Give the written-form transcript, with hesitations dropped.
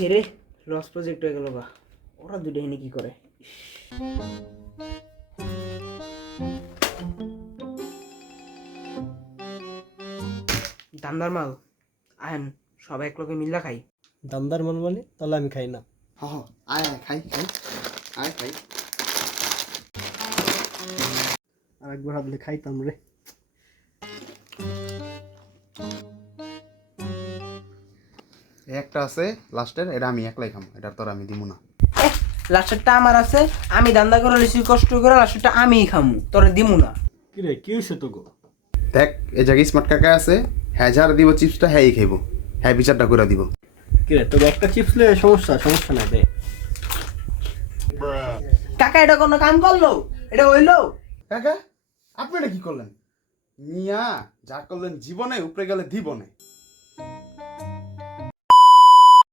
হেরে loss project হয়ে গেল গা। ওরা দুটো এনে কি করে? দান্দার মাল আহেন সবাই এক লোকে মিল্লা খাই। দামদার মাল মানে? তাহলে আমি খাই না। হ হ, আয় আয় খাই খাই, আয় খাই। আর একবার হাতলে খাইতাম রে। একটা আছে লাস্টের, এটা আমি একলাই খাম, এটা তোর আমি দিব না। লাস্টেরটা আমার আছে, আমি দান্দা করে লিছি কষ্ট করে, লাস্টেরটা আমিই খামু, তোরে দিমু না। কি রে, কি হয়েছে তো গো? দেখ এই জায়গায় স্মার্ট কাকা আছে, হ্যাঁ যার দিব চিপসটা হ্যাঁ খাইব, হ্যাঁ বিচারটা করে দিব। কি রে, তোকে একটা চিপস লে সমস্যা নাই দে। কাকা এটা কোনো কাম করলো? এটা হইলো? কাকা আপনি এটা কি করলেন? মিয়া যা করলেন জীবনে উপরে গেলে দিব না।